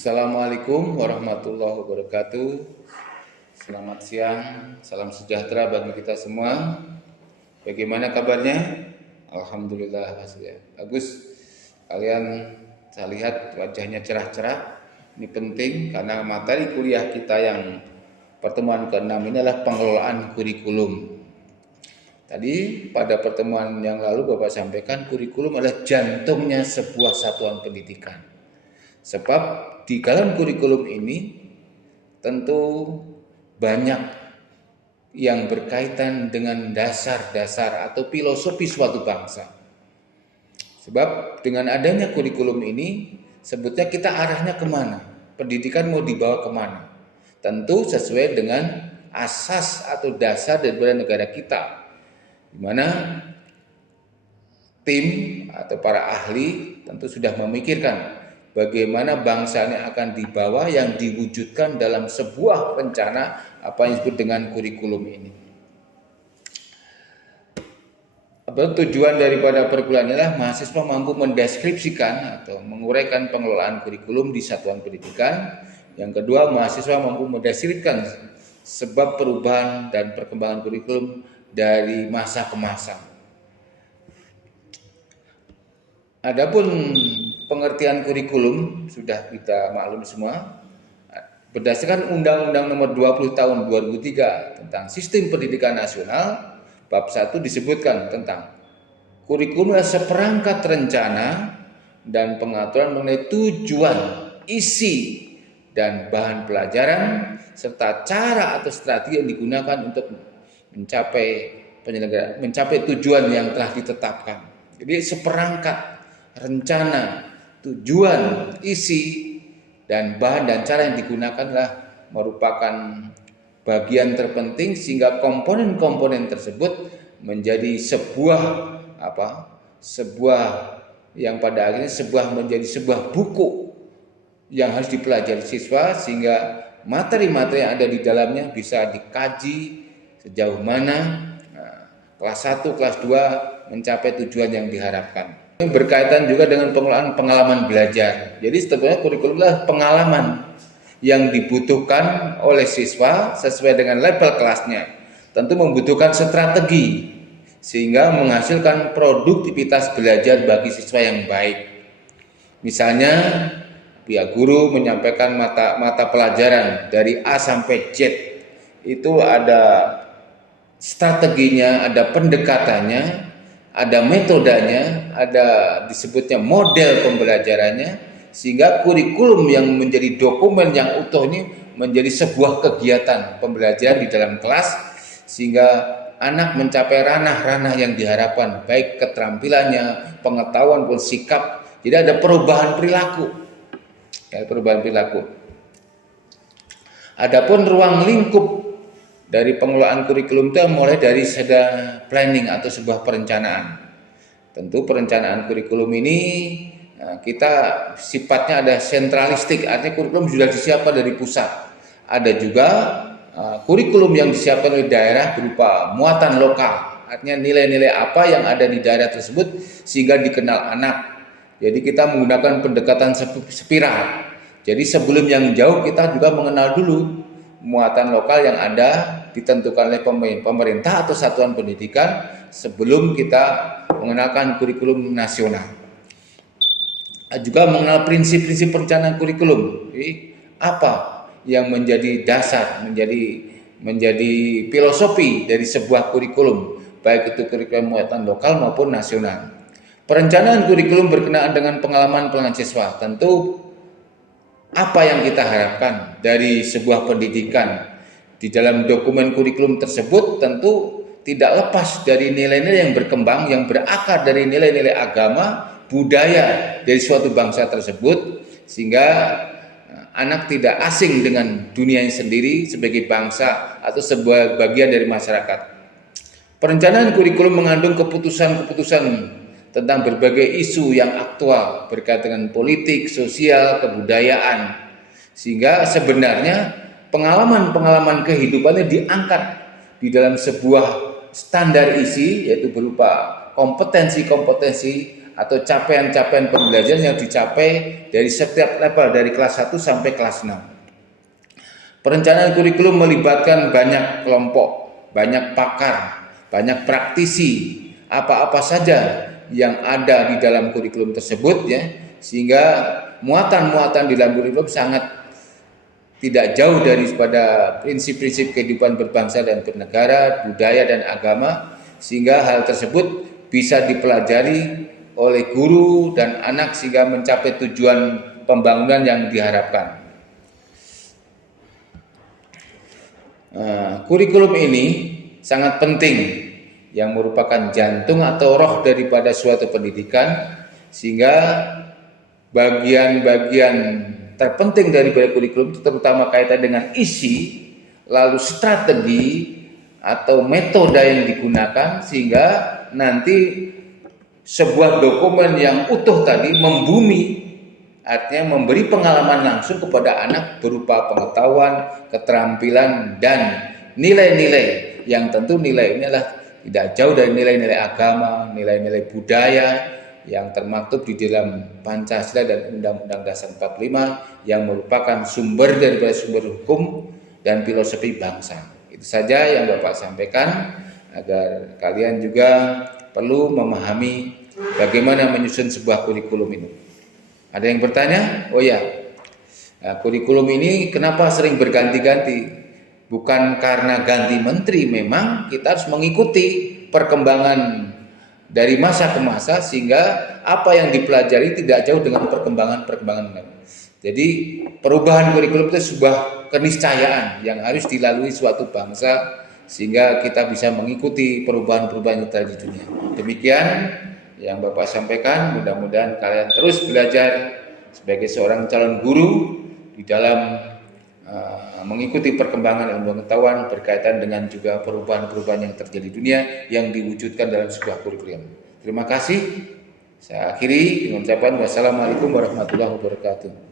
Assalamualaikum warahmatullahi wabarakatuh. Selamat siang, salam sejahtera bagi kita semua. Bagaimana kabarnya? Alhamdulillah bagus. Kalian saya lihat wajahnya cerah-cerah. Ini penting karena materi kuliah kita yang pertemuan ke-6 ini adalah pengelolaan kurikulum. Tadi pada pertemuan yang lalu Bapak sampaikan kurikulum adalah jantungnya sebuah satuan pendidikan. Sebab di dalam kurikulum ini tentu banyak yang berkaitan dengan dasar-dasar atau filosofi suatu bangsa. Sebab dengan adanya kurikulum ini sebetulnya kita arahnya kemana? Pendidikan mau dibawa kemana? Tentu sesuai dengan asas atau dasar daripada negara kita, di mana tim atau para ahli tentu sudah memikirkan bagaimana bangsa ini akan dibawa yang diwujudkan dalam sebuah rencana apa yang disebut dengan kurikulum ini. Tujuan daripada perkuliahan adalah mahasiswa mampu mendeskripsikan atau menguraikan pengelolaan kurikulum di satuan pendidikan. Yang kedua, mahasiswa mampu mendeskripsikan sebab perubahan dan perkembangan kurikulum dari masa ke masa. Adapun pengertian kurikulum sudah kita maklum semua. Berdasarkan Undang-Undang Nomor 20 Tahun 2003 tentang Sistem Pendidikan Nasional, bab 1 disebutkan tentang kurikulum adalah seperangkat rencana dan pengaturan mengenai tujuan, isi, dan bahan pelajaran serta cara atau strategi yang digunakan untuk mencapai tujuan yang telah ditetapkan. Jadi seperangkat rencana, tujuan, isi, dan bahan dan cara yang digunakanlah merupakan bagian terpenting sehingga komponen-komponen tersebut menjadi sebuah yang pada akhirnya menjadi sebuah buku yang harus dipelajari siswa sehingga materi-materi yang ada di dalamnya bisa dikaji sejauh mana kelas 1, kelas 2 mencapai tujuan yang diharapkan. Berkaitan juga dengan pengelolaan pengalaman belajar. Jadi sebetulnya kurikulum adalah pengalaman yang dibutuhkan oleh siswa sesuai dengan level kelasnya. Tentu membutuhkan strategi sehingga menghasilkan produktivitas belajar bagi siswa yang baik. Misalnya, pihak guru menyampaikan mata pelajaran dari A sampai Z. Itu ada strateginya, ada pendekatannya, ada metodenya, ada disebutnya model pembelajarannya, sehingga kurikulum yang menjadi dokumen yang utuh ini menjadi sebuah kegiatan pembelajaran di dalam kelas, sehingga anak mencapai ranah-ranah yang diharapkan, baik keterampilannya, pengetahuan pun sikap. Jadi ada perubahan perilaku. Adapun ruang lingkup dari pengelolaan kurikulum itu mulai dari planning atau sebuah perencanaan. Tentu perencanaan kurikulum ini kita sifatnya ada sentralistik, artinya kurikulum sudah disiapkan dari pusat. Ada juga kurikulum yang disiapkan oleh daerah berupa muatan lokal, artinya nilai-nilai apa yang ada di daerah tersebut sehingga dikenal anak. Jadi kita menggunakan pendekatan spiral. Jadi sebelum yang jauh kita juga mengenal dulu muatan lokal yang ada ditentukan oleh pemerintah atau satuan pendidikan sebelum kita mengenalkan kurikulum nasional. Juga mengenal prinsip-prinsip perencanaan kurikulum. Jadi, apa yang menjadi dasar, menjadi filosofi dari sebuah kurikulum, baik itu kurikulum muatan lokal maupun nasional. Perencanaan kurikulum berkenaan dengan pengalaman siswa. Tentu apa yang kita harapkan dari sebuah pendidikan di dalam dokumen kurikulum tersebut tentu tidak lepas dari nilai-nilai yang berkembang, yang berakar dari nilai-nilai agama, budaya dari suatu bangsa tersebut, sehingga anak tidak asing dengan dunianya sendiri sebagai bangsa atau sebuah bagian dari masyarakat. Perencanaan kurikulum mengandung keputusan-keputusan tentang berbagai isu yang aktual berkaitan dengan politik, sosial, kebudayaan, sehingga sebenarnya pengalaman-pengalaman kehidupannya diangkat di dalam sebuah standar isi, yaitu berupa kompetensi-kompetensi atau capaian-capaian pembelajaran yang dicapai dari setiap level dari kelas 1 sampai kelas 6. Perencanaan kurikulum melibatkan banyak kelompok, banyak pakar, banyak praktisi, apa-apa saja yang ada di dalam kurikulum tersebut ya, sehingga muatan-muatan di dalam kurikulum sangat tidak jauh daripada prinsip-prinsip kehidupan berbangsa dan bernegara, budaya dan agama, sehingga hal tersebut bisa dipelajari oleh guru dan anak sehingga mencapai tujuan pembangunan yang diharapkan. Kurikulum ini sangat penting yang merupakan jantung atau roh daripada suatu pendidikan, sehingga bagian-bagian terpenting daripada kurikulum itu terutama kaitan dengan isi, lalu strategi atau metode yang digunakan, sehingga nanti sebuah dokumen yang utuh tadi membumi, artinya memberi pengalaman langsung kepada anak berupa pengetahuan, keterampilan, dan nilai-nilai yang tentu nilai ini adalah tidak jauh dari nilai-nilai agama, nilai-nilai budaya yang termaktub di dalam Pancasila dan Undang-Undang Dasar 45 yang merupakan sumber daripada sumber hukum dan filosofi bangsa. Itu saja yang Bapak sampaikan agar kalian juga perlu memahami bagaimana menyusun sebuah kurikulum ini. Ada yang bertanya? Oh ya, kurikulum ini kenapa sering berganti-ganti? Bukan karena ganti menteri, memang kita harus mengikuti perkembangan dari masa ke masa sehingga apa yang dipelajari tidak jauh dengan perkembangan. Jadi perubahan kurikulum itu sebuah keniscayaan yang harus dilalui suatu bangsa sehingga kita bisa mengikuti perubahan-perubahan yang terjadi di dunia. Demikian yang Bapak sampaikan, mudah-mudahan kalian terus belajar sebagai seorang calon guru di dalam mengikuti perkembangan ilmu pengetahuan berkaitan dengan juga perubahan-perubahan yang terjadi di dunia yang diwujudkan dalam sebuah kurikulum. Terima kasih. Saya akhiri dengan ucapan wassalamualaikum warahmatullahi wabarakatuh.